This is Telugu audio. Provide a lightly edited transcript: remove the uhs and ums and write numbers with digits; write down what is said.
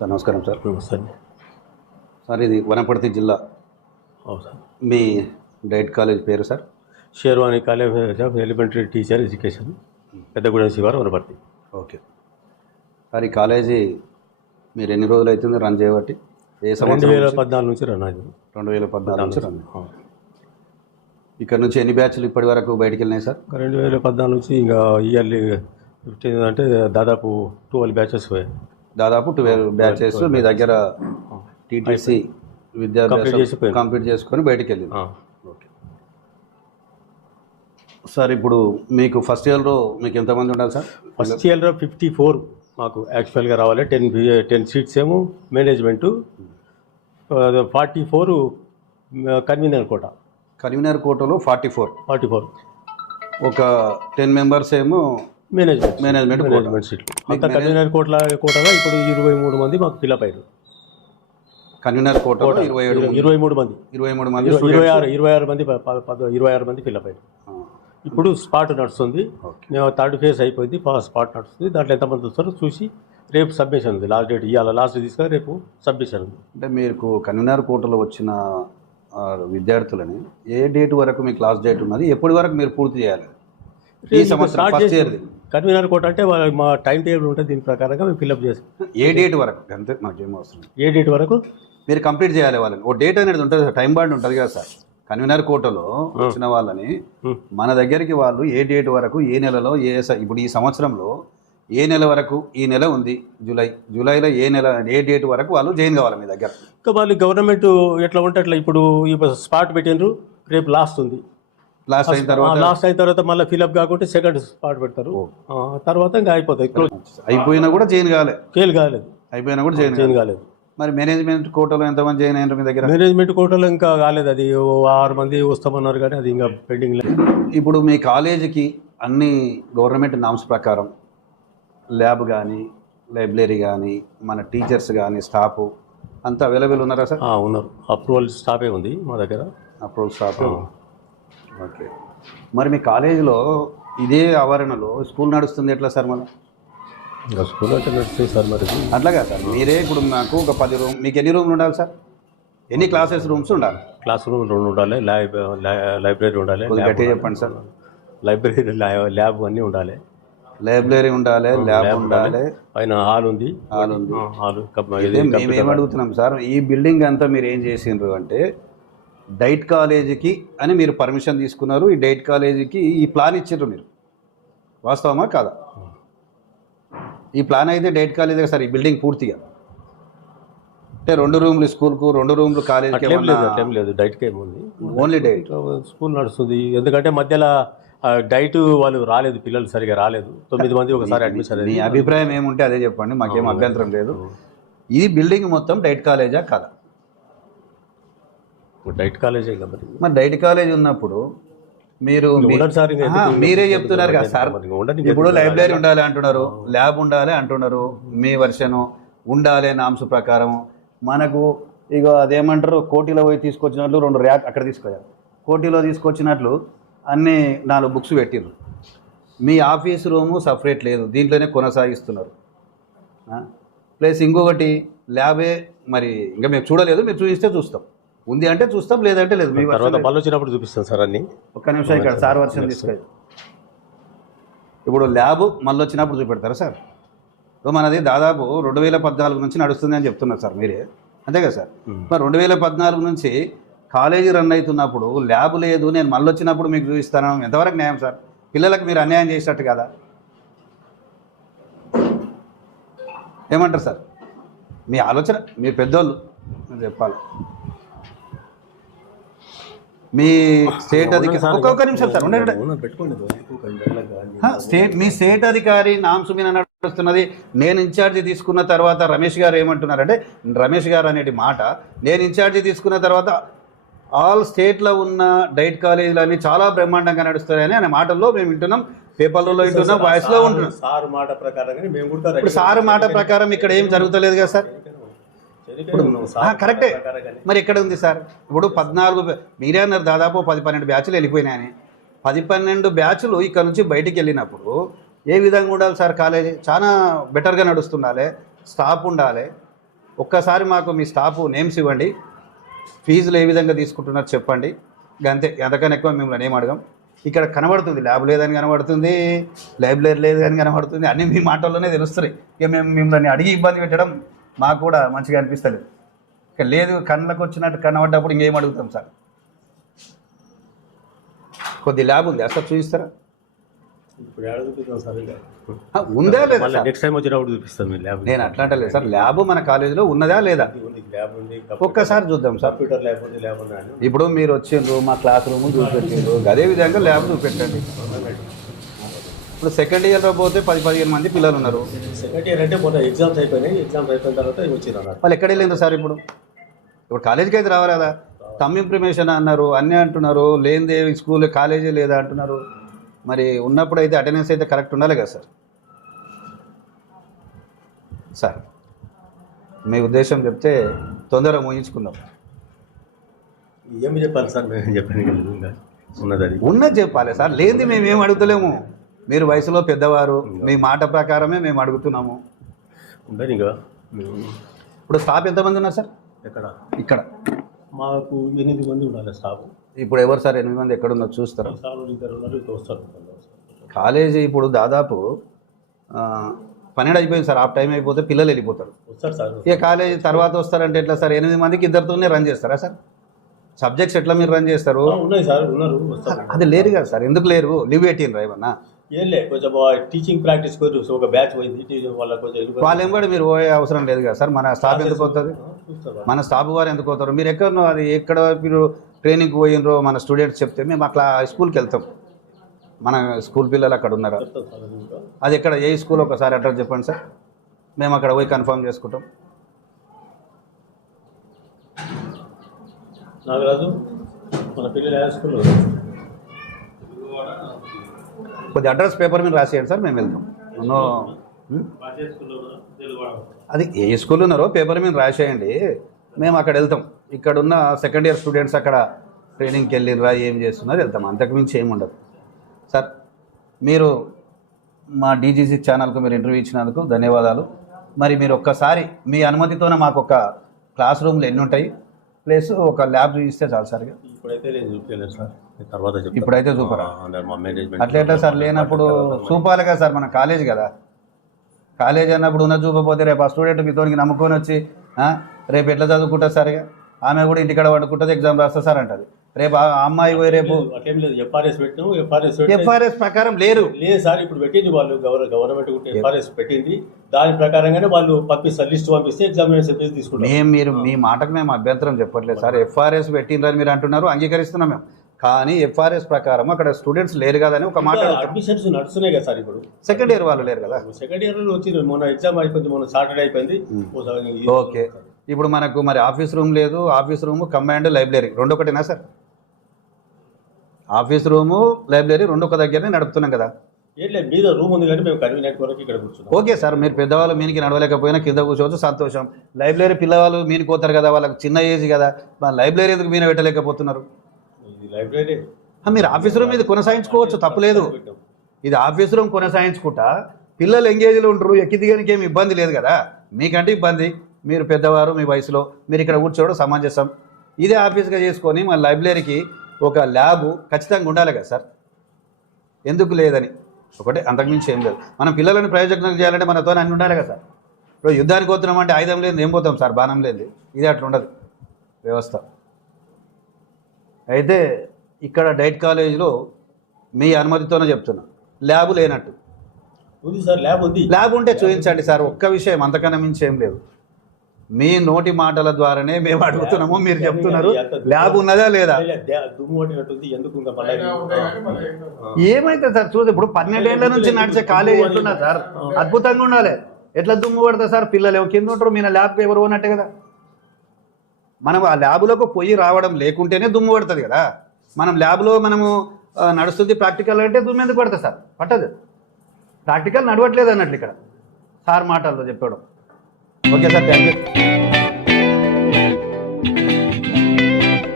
సార్ నమస్కారం సార్. నమస్తే. సార్ ఇది వనపర్తి జిల్లా. అవును సార్. మీ డైట్ కాలేజ్ పేరు sir? Sherwani college of elementary teacher education, Peddagudem శివారు, వనపర్తి. ఓకే సార్, ఈ కాలేజీ మీరు ఎన్ని రోజులు అవుతుంది రన్ చేయబట్టి? ఏ సంవత్సరం? 2014 నుంచి రన్ అయింది. 2014 నుంచి రన్. ఇక్కడ నుంచి ఎన్ని బ్యాచ్లు ఇప్పటి వరకు బయటికి వెళ్ళినాయి సార్? 2014 నుంచి ఇంకా ఇయర్లీ 15 అంటే దాదాపు 12 బ్యాచెస్ పోయాయి. దాదాపు 12 బ్యాచెస్ మీ దగ్గర టీటీసీ విద్యాభ్యాసం కంప్లీట్ చేసుకొని బయటికి వెళ్ళింది. ఓకే సార్, ఇప్పుడు మీకు ఫస్ట్ ఇయర్లో మీకు ఎంతమంది ఉండాలి సార్? ఫస్ట్ ఇయర్లో 54 మాకు యాక్చువల్గా రావాలి. 10 సీట్స్ ఏమో మేనేజ్మెంటు, 44 కన్వీనర్ కోట. కన్వీనర్ కోటలో 44. ఒక 10 మెంబర్స్ ఏమో మేనేజ్మెంట్ సీట్లు. అంతా కన్వీనర్ కోటలో ఇప్పుడు 23 మంది మాకు ఫిల్అప్ అయ్యారు. కన్వీనర్ కోటలో 23 మంది 26 మంది ఫిల్అప్ అయ్యారు. ఇప్పుడు స్పాట్ నడుస్తుంది. మేము థర్డ్ ఫేజ్ అయిపోయింది, స్పాట్ నడుస్తుంది. దాంట్లో ఎంతమంది వస్తారో చూసి రేపు సబ్మిషన్ ఉంది. లాస్ట్ డేట్ ఇవాళ, లాస్ట్ తీసుకొని రేపు సబ్మిషన్ ఉంది. అంటే మీకు కన్వీనర్ కోటలో వచ్చిన విద్యార్థులని ఏ డేట్ వరకు మీకు లాస్ట్ డేట్ ఉన్నది, ఎప్పటి వరకు మీరు పూర్తి చేయాలి? ఈ సంవత్సరం ఫస్ట్ ఇయర్ది కన్వీనర్ కోట అంటే మా టైం టేబుల్ ఉంటుంది, దీని ప్రకారంగా మేము ఫిల్అప్ చేస్తాం. ఏ డేట్ వరకు? అంతే, మాకేం అవసరం. ఏ డేట్ వరకు మీరు కంప్లీట్ చేయాలి వాళ్ళని. ఓ డేట్ అనేది ఉంటుంది, టైం బాండ్ ఉంటుంది కదా సార్. కన్వీనర్ కోటలో వచ్చిన వాళ్ళని మన దగ్గరికి వాళ్ళు ఏ డేట్ వరకు, ఏ నెలలో, ఇప్పుడు ఈ సంవత్సరంలో ఏ నెల వరకు, ఈ నెల ఉంది జూలైలో ఏ డేట్ వరకు వాళ్ళు జాయిన్ కావాలి మీ దగ్గర. ఇంకా వాళ్ళు గవర్నమెంట్ ఎట్లా ఉంటే అట్లా. ఇప్పుడు స్పాట్ పెట్టినరు, రేపు లాస్ట్ ఉంది. లాస్ట్ అయిన తర్వాత మళ్ళీ ఫిల్అప్ కాకుంటే సెకండ్ స్పాట్ పెడతారు. తర్వాత ఇంకా అయిపోతాయి. అయిపోయినా కూడా జాయిన్ కాలేదు. అయిపోయినా కూడా జాయిన్ కాలేదు. మరి మేనేజ్మెంట్ కోటాలో ఎంతమంది జాయిన్ అయ్యారు మీ దగ్గర? మేనేజ్మెంట్ కోటాలో ఇంకా కాలేదు. అది 6 మంది వస్తామన్నారు, కానీ అది ఇంకా పెండింగ్ లేదు. ఇప్పుడు మీ కాలేజీకి అన్ని గవర్నమెంట్ నామ్స్ ప్రకారం ల్యాబ్ కానీ, లైబ్రరీ కానీ, మన టీచర్స్ కానీ, స్టాఫ్ అంతా అవైలబుల్ ఉన్నారా సార్? ఉన్నారు. అప్రూవల్ స్టాఫే ఉంది మా దగ్గర. Approval staff. ఓకే. మరి మీ కాలేజీలో ఇదే ఆవరణలో స్కూల్ నడుస్తుంది ఎట్లా సార్? మన ఇంకా స్కూల్ అంటే నడుస్తుంది సార్. మరి అట్లాగా సార్, మీరే ఇప్పుడు నాకు ఒక 10 రూమ్, మీకు ఎన్ని రూమ్లు ఉండాలి సార్? ఎన్ని క్లాసెస్ రూమ్స్ ఉండాలి? క్లాస్ రూమ్ 2 ఉండాలి, లైబ్రరీ ఉండాలి. గట్టిగా చెప్పండి సార్. లైబ్రరీ, ల్యాబ్ అన్నీ ఉండాలి. లైబ్రరీ ఉండాలి, ల్యాబ్ ఉండాలి, పైన హాల్ ఉంది. మేము ఏమడుగుతున్నాం సార్, ఈ బిల్డింగ్ అంతా మీరు ఏం చేసిండ్రు అంటే డైట్ కాలేజీకి అని మీరు పర్మిషన్ తీసుకున్నారు. ఈ డైట్ కాలేజీకి ఈ ప్లాన్ ఇచ్చారు మీరు, వాస్తవమా కాదా? ఈ ప్లాన్ అయితే డైట్ కాలేజీ సార్. ఈ బిల్డింగ్ పూర్తిగా అంటే 2 రూమ్లు స్కూల్కు, 2 రూమ్లు కాలేజీకి లేదు. డైట్కి ఏముంది, ఓన్లీ డైట్. స్కూల్ నడుస్తుంది. ఎందుకంటే మధ్యలో డైట్ వాళ్ళు రాలేదు, పిల్లలు సరిగా రాలేదు. 9 మంది ఒకసారి అడ్మిషన్. మీ అభిప్రాయం ఏముంటే అదే చెప్పండి, మాకేం అభ్యంతరం లేదు. ఈ బిల్డింగ్ మొత్తం డైట్ కాలేజా కాదా? డైట్ కాలేజే కదా. మరి డైట్ కాలేజ్ ఉన్నప్పుడు మీరు మీరే చెప్తున్నారు కదా సార్, ఇప్పుడు లైబ్రరీ ఉండాలి అంటున్నారు, ల్యాబ్ ఉండాలి అంటున్నారు, మీ వర్షను ఉండాలి నామ్స్ ప్రకారం. మనకు ఇక అదేమంటారు, కోటిలో పోయి తీసుకొచ్చినట్లు 2 ర్యాక్ అక్కడ తీసుకొచ్చారు. కోటిలో తీసుకొచ్చినట్లు అన్నీ 4 బుక్స్ పెట్టిర్రు. మీ ఆఫీస్ రూము సపరేట్ లేదు, దీంట్లోనే కొనసాగిస్తున్నారు. ప్లస్ ఇంకొకటి ల్యాబే. మరి ఇంకా మేము చూడలేదు, మీరు చూపిస్తే చూస్తాం. ఉంది అంటే చూస్తాం, లేదంటే లేదు. మీ పళ్ళు వచ్చినప్పుడు చూపిస్తాం సార్ అన్ని. ఒక్క నిమిషం, ఇక్కడ సార్ వర్షన్ తీసుకెళ్ళి. ఇప్పుడు ల్యాబ్ మళ్ళీ వచ్చినప్పుడు చూపెడతారా సార్? మనది దాదాపు 2014 నుంచి నడుస్తుంది అని చెప్తున్నారు సార్ మీరే, అంతే కదా సార్? మరి 2014 నుంచి కాలేజీ రన్ అవుతున్నప్పుడు ల్యాబ్ లేదు, నేను మళ్ళీ వచ్చినప్పుడు మీకు చూపిస్తాను, ఎంతవరకు న్యాయం సార్? పిల్లలకు మీరు అన్యాయం చేసినట్టు కదా. ఏమంటారు సార్? మీ ఆలోచన, మీరు పెద్దోళ్ళు చెప్పాలి. మీ స్టేట్ అధికారి ఒక్కొక్క నిమిషం సార్ మీ స్టేట్ అధికారి నామ్స్ మీద నడుస్తున్నది. నేను ఇన్ఛార్జి తీసుకున్న తర్వాత రమేష్ గారు ఏమంటున్నారంటే, రమేష్ గారు అనేటి మాట, నేను ఇన్ఛార్జి తీసుకున్న తర్వాత ఆల్ స్టేట్లో ఉన్న డైట్ కాలేజీలు చాలా బ్రహ్మాండంగా నడుస్తాయని అనే మాటల్లో మేము వింటున్నాం, పేపర్లలో వింటున్నాం, వాయిస్లో ఉంటున్నాం. ఇప్పుడు సార్ మాట ప్రకారం ఇక్కడ ఏం జరుగుతలేదు కదా సార్? ఇప్పుడు కరెక్టే. మరి ఎక్కడ ఉంది సార్? ఇప్పుడు 14 మీరే అన్నారు దాదాపు 10-12 బ్యాచ్లు వెళ్ళిపోయినాయని. 10-12 బ్యాచ్లు ఇక్కడ నుంచి బయటికి వెళ్ళినప్పుడు ఏ విధంగా ఉండాలి సార్? కాలేజీ చాలా బెటర్గా నడుస్తుండాలి, స్టాఫ్ ఉండాలి, ఒక్కసారి మాకు మీ స్టాఫ్ నేమ్స్ ఇవ్వండి, ఫీజులు ఏ విధంగా తీసుకుంటున్నారు చెప్పండి, అంతే. ఎంతకన్నా ఎక్కువ మిమ్మల్ని ఏం అడగం. ఇక్కడ కనబడుతుంది ల్యాబ్ లేదని కనబడుతుంది, లైబ్రరీ లేదని కనబడుతుంది, అన్నీ మీ మాటల్లోనే తెలుస్తున్నాయి. ఇక మేము మిమ్మల్ని అడిగి ఇబ్బంది పెట్టడం మాకు కూడా మంచిగా అనిపిస్తలేదు. ఇక లేదు కళ్ళకు వచ్చినట్టు కనబడ్డప్పుడు ఇంకేం అడుగుతాం సార్. కొద్ది ల్యాబ్ ఉంది అసలు చూపిస్తారా? ఇప్పుడు ఏడ చూపిస్తాం సార్, ఉందా లేదా సార్? నెక్స్ట్ టైం వచ్చినప్పుడు చూపిస్తాం మీ ల్యాబ్. నేను అట్లా అంటలేదు సార్, ల్యాబ్ మన కాలేజీలో ఉన్నదా లేదా ల్యాబ్ ఉంది, ఒక్కసారి చూద్దాం సార్. కంప్యూటర్ ల్యాబ్ ఉంది, ల్యాబ్ ఉన్నాను. ఇప్పుడు మీరు వచ్చిండ్రు మా క్లాస్ రూమ్ చూపెట్టిండ్రు, అదే విధంగా ల్యాబ్ చూపెట్టండి. ఇప్పుడు సెకండ్ ఇయర్లో పోతే 10-15 మంది పిల్లలు ఉన్నారు. సెకండ్ ఇయర్ అంటే మొన్న ఎగ్జామ్స్ అయిపోయినాయి, ఎగ్జామ్స్ అయిపోయిన తర్వాత వచ్చింది. వాళ్ళు ఎక్కడ వెళ్ళిండ్రు సార్? ఇప్పుడు కాలేజీకి అయితే రావాలి కదా. తమ్ ఇంప్రిమేషన్ అన్నారు, అన్నీ అంటున్నారు, లేనిదే స్కూల్ కాలేజీ లేదా అంటున్నారు. మరి ఉన్నప్పుడు అయితే అటెండెన్స్ అయితే కరెక్ట్ ఉండాలి కదా సార్. సార్ మీ ఉద్దేశం చెప్తే తొందరగా ముగించుకుందాం. ఏమి చెప్పాలి సార్? మేము చెప్పాను ఉన్నది, అది ఉన్నది చెప్పాలి సార్. లేనిది మేమేం అడుగుతలేము. మీరు వయసులో పెద్దవారు, మీ మాట ప్రకారమే మేము అడుగుతున్నాము. ఉండదు ఇంకా. ఇప్పుడు స్టాఫ్ ఎంతమంది ఉన్నారు సార్? ఇక్కడ మాకు 8 మంది ఉండాలి స్టాఫ్. ఇప్పుడు ఎవరు సార్ 8 మంది ఎక్కడున్నారు చూస్తారా? వస్తారు కాలేజీ ఇప్పుడు దాదాపు 12 అయిపోయింది సార్. హాఫ్ టైం అయిపోతే పిల్లలు వెళ్ళిపోతారు. వస్తారు సార్. ఇక కాలేజీ తర్వాత వస్తారంటే ఎట్లా సార్? 8 మందికి ఇద్దరితోనే రన్ చేస్తారా సార్? సబ్జెక్ట్స్ ఎట్లా మీరు రన్ చేస్తారు? ఉన్నాయి సార్, ఉన్నారు. అది లేరు కదా సార్. ఎందుకు లేరు? లీవ్ పెట్టినరా ఏమన్నా? ఏం లేదు, కొంచెం టీచింగ్ ప్రాక్టీస్ కోసం ఒక బ్యాచ్ పోయింది వాళ్ళ కొంచెం. వాళ్ళు ఏం కూడా మీరు పోయే అవసరం లేదు కదా సార్. మన స్టాఫ్ ఎందుకు అవుతుంది? మన స్టాఫ్ వారు ఎందుకు అవుతారు? మీరు ఎక్కడో అది ఎక్కడ మీరు ట్రైనింగ్కి పోయినరో మన స్టూడెంట్స్ చెప్తే మేము అట్లా స్కూల్కి వెళ్తాం. మన స్కూల్ పిల్లలు అక్కడ ఉన్నారా? అది ఎక్కడ, ఏ స్కూల్ ఒకసారి అడ్రస్ చెప్పండి సార్, మేము అక్కడ పోయి కన్ఫర్మ్ చేసుకుంటాం. నాగరాజు మన పిల్లలు ఏ స్కూల్లో? కొద్ది అడ్రస్ పేపర్ మీద రాసేయండి సార్, మేము వెళ్తాం. అది ఏ స్కూల్ ఉన్నారో పేపర్ మీద రాసేయండి, మేము అక్కడ వెళ్తాం. ఇక్కడ ఉన్న సెకండ్ ఇయర్ స్టూడెంట్స్ అక్కడ ట్రైనింగ్కి వెళ్ళినరా, ఏం చేస్తున్నారు, వెళ్తాం. అంతకుమించి ఏమి ఉండదు సార్. మీరు మా డీజీసీ ఛానల్కు మీరు ఇంటర్వ్యూ ఇచ్చినందుకు ధన్యవాదాలు. మరి మీరు ఒక్కసారి మీ అనుమతితోనే మాకు ఒక క్లాస్ రూమ్లు ఎన్ని ఉంటాయి ప్లస్ ఒక ల్యాబ్ చూపిస్తే చాలు సార్. ఇప్పుడైతే నేను చూపించలేదు సార్, తర్వాత ఇప్పుడైతే చూపరా? అట్లా సార్ లేనప్పుడు చూపాలి కదా సార్. మన కాలేజ్ కదా, కాలేజ్ అన్నప్పుడు ఉన్న చూపకపోతే రేపు ఆ స్టూడెంట్ మీతోనికి నమ్ముకొని వచ్చి రేపు ఎట్లా చదువుకుంటుంది సార్? ఇక ఆమె కూడా ఇంటికాడ పడుకుంటుంది, ఎగ్జామ్ రాస్తా సార్ అంటది. రేపు ఆ అమ్మాయి పోయి రేపు ఎఫ్ఆర్ఎస్ ప్రకారం లేదు సార్. ఇప్పుడు పెట్టింది వాళ్ళు, గవర్నమెంట్ ఎఫ్ఆర్ఎస్ పెట్టింది, దాని ప్రకారంగానే వాళ్ళు పంపిస్తారు, లిస్ట్ పంపిస్తే ఎగ్జామినేషన్ ఫీజు తీసుకుంటారు. మీరు మీ మాటకు మేము అభ్యంతరం చెప్పట్లేదు సార్. ఎఫ్ఆర్ఎస్ పెట్టిందని మీరు అంటున్నారు, అంగీకరిస్తున్నాం మేము. కానీ ఎఫ్ఆర్ఎస్ ప్రకారం అక్కడ స్టూడెంట్స్ లేరు కదా అని ఒక మాట. అడ్మిషన్స్ నడుస్తున్నాయి కదా సార్. ఇప్పుడు సెకండ్ ఇయర్ వాళ్ళు లేరు కదా. సెకండ్ ఇయర్ వచ్చింది, మొన్న ఎగ్జామ్ అయిపోయింది, మొన్న సాటర్డే అయిపోయింది. ఓకే, ఇప్పుడు మనకు మరి ఆఫీస్ రూమ్ లేదు, ఆఫీస్ రూమ్ కంబైన్డ్ లైబ్రరీ రెండు ఒకటేనా సార్? ఆఫీస్ రూము లైబ్రరీ రెండు ఒక దగ్గరనే నడుపుతున్నాం కదా. మీద రూమ్ ఉంది కానీ మేము కన్వీనియంట్ వరకు ఇక్కడ కూర్చున్నాం. ఓకే సార్, మీరు పెద్దవాళ్ళు మీనికి నడవలేకపోయినా కింద కూర్చోవచ్చు, సంతోషం. లైబ్రరీ పిల్లవాళ్ళు మీనికి పోతారు కదా, వాళ్ళకి చిన్న ఏజ్ కదా, లైబ్రరీ ఎందుకు మీన పెట్టలేకపోతున్నారు? లైబ్రరీ మీరు ఆఫీస్ రూమ్ ఇది కొనసాగించుకోవచ్చు, తప్పులేదు. ఇది ఆఫీస్ రూమ్ కొనసాగించుకుంటా పిల్లలు ఎంగేజ్లో ఉంటారు, ఎక్కి దిగడానికి ఏమి ఇబ్బంది లేదు కదా. మీకంటే ఇబ్బంది, మీరు పెద్దవారు, మీ వయసులో మీరు ఇక్కడ కూర్చోవడం సమంజసం. ఇదే ఆఫీస్గా చేసుకొని మన లైబ్రరీకి ఒక ల్యాబ్ ఖచ్చితంగా ఉండాలి కదా సార్. ఎందుకు లేదని ఒకటే, అంతకుమించి ఏం లేదు. మనం పిల్లలను ప్రయోజనం చేయాలంటే మనతో అన్నీ ఉండాలి కదా సార్. ఇప్పుడు యుద్ధానికి పోతున్నామంటే ఆయుధం లేదు ఏం పోతాం సార్, బాణం లేదు. ఇది అట్లా ఉండదు వ్యవస్థ. అయితే ఇక్కడ డైట్ కాలేజీలో మీ అనుమతితోనే చెప్తున్నా, ల్యాబ్ లేనట్టు ఉంది సార్. ల్యాబ్ ఉంది, ల్యాబ్ ఉంటే చూపించండి సార్. ఒక్క విషయం, అంతకన్నా మించి ఏం లేదు. మీ నోటి మాటల ద్వారానే మేము అడుగుతున్నాము, మీరు చెప్తున్నారు ల్యాబ్ ఉన్నదా లేదా? ఏమైతే సార్ చూసి ఇప్పుడు 12 ఏళ్ల నుంచి నడిచే కాలేజ్ ఎట్లున్నా సార్, అద్భుతంగా ఉండాలి. ఎట్లా దుమ్ము పడతా సార్? పిల్లలు ఏమో కింద ఉంటారు, మీ ల్యాబ్కి ఎవరు ఉన్నట్టే కదా. మనం ఆ ల్యాబ్లోకి పోయి రావడం లేకుంటేనే దుమ్ము పడుతుంది కదా. మనం ల్యాబ్లో మనము నడుస్తుంది ప్రాక్టికల్ అంటే దుమ్ము ఎందుకు పడుతుంది సార్? పట్టదు. ప్రాక్టికల్ నడవట్లేదు అన్నట్లు ఇక్కడ సార్ మాటల్లో చెప్పడం. Okay sir, thank you.